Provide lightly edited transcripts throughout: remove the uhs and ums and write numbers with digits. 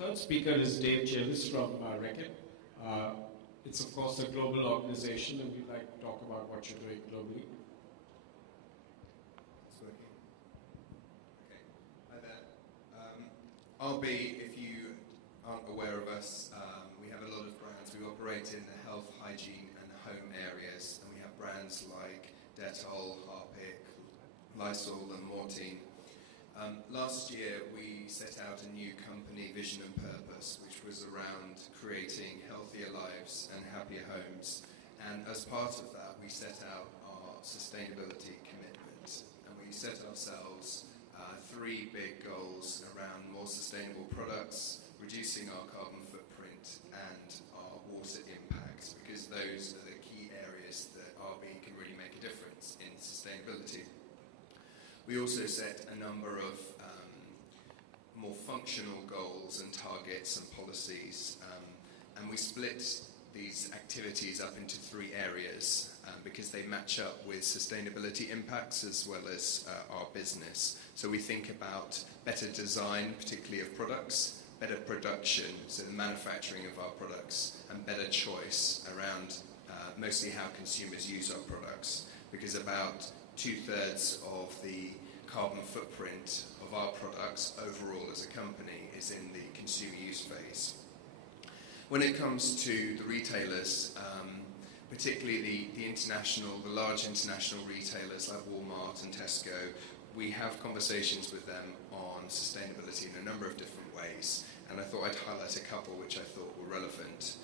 Third speaker is Dave Challis from Reckitt. It's of course a global organization, and we'd like to talk about what you're doing globally. It's working. Okay. Hi there. if you aren't aware of us, we have a lot of brands. We operate in the health, hygiene, and home areas, and we have brands like Dettol, Harpic, Lysol, and Mortein. Last year, we set out a new company vision and purpose, which was around creating healthier lives and happier homes. And as part of that, we set out our sustainability commitment. And we set ourselves three big goals around more sustainable products, reducing our carbon footprint, and our water impact, because those are the key areas that RB can really make a difference in sustainability. We also set a number of more functional goals and targets and policies, and we split these activities up into three areas because they match up with sustainability impacts as well as our business. So we think about better design, particularly of products, better production, so the manufacturing of our products, and better choice around mostly how consumers use our products, because about 2/3 of the carbon footprint of our products overall as a company is in the consumer use phase. When it comes to the retailers, particularly the large international retailers like Walmart and Tesco, we have conversations with them on sustainability in a number of different ways, and I thought I'd highlight a couple which I thought were relevant.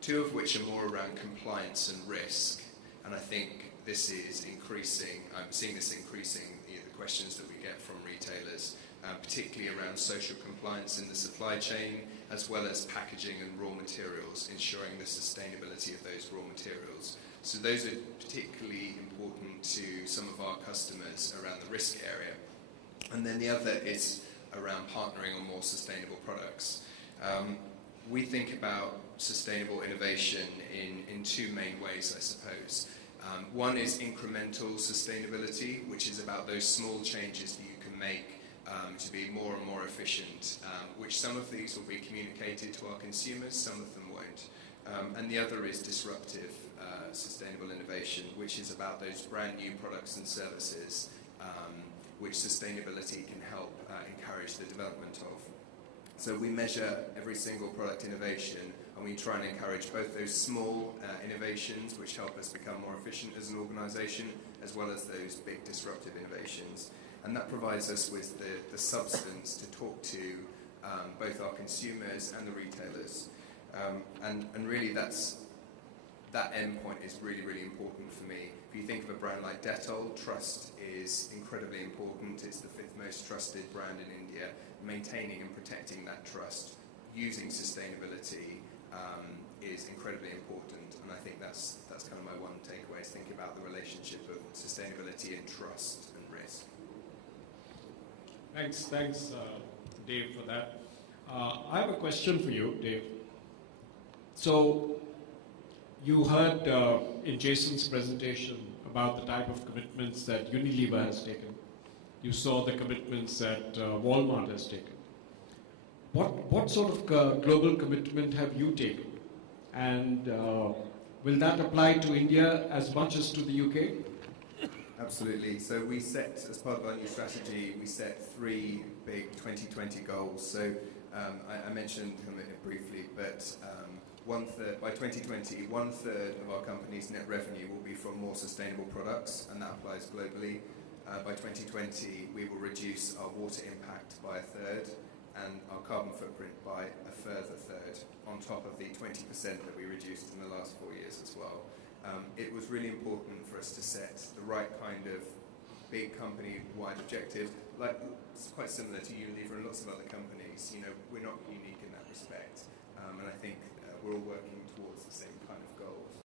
Two of which are more around compliance and risk, and I think this is increasing. I'm seeing this increasing, the questions that we get from retailers, particularly around social compliance in the supply chain, as well as packaging and raw materials, ensuring the sustainability of those raw materials. So those are particularly important to some of our customers around the risk area. And then the other is around partnering on more sustainable products. We think about sustainable innovation in two main ways, I suppose. One is incremental sustainability, which is about those small changes that you can make to be more and more efficient, which some of these will be communicated to our consumers, some of them won't. And the other is disruptive sustainable innovation, which is about those brand new products and services which sustainability can help encourage the development of. So we measure every single product innovation, and we try and encourage both those small innovations which help us become more efficient as an organisation, as well as those big disruptive innovations. And that provides us with the substance to talk to both our consumers and the retailers. And really that endpoint is really, really important for me. If you think of a brand like Dettol, trust is incredibly important. It's the 5th most trusted brand in India. Maintaining and protecting that trust using sustainability is incredibly important, and I think that's kind of my one takeaway, is think about the relationship of sustainability and trust and risk. Thanks, Dave, for that. I have a question for you, Dave. So you heard in Jason's presentation about the type of commitments that Unilever has taken. You saw the commitments that Walmart has taken. What sort of global commitment have you taken? And will that apply to India as much as to the UK? Absolutely. So we set, as part of our new strategy, we set 3 big 2020 goals. So I mentioned them briefly, but by 2020, 1/3 of our company's net revenue will be from more sustainable products, and that applies globally. By 2020, we will reduce our water impact by 1/3 and our carbon footprint by a further 1/3, on top of the 20% that we reduced in the last 4 years as well. It was really important for us to set the right kind of big company-wide objective. Like, it's quite similar to Unilever and lots of other companies. You know, we're not unique in that respect, and I think we're all working towards the same kind of goals.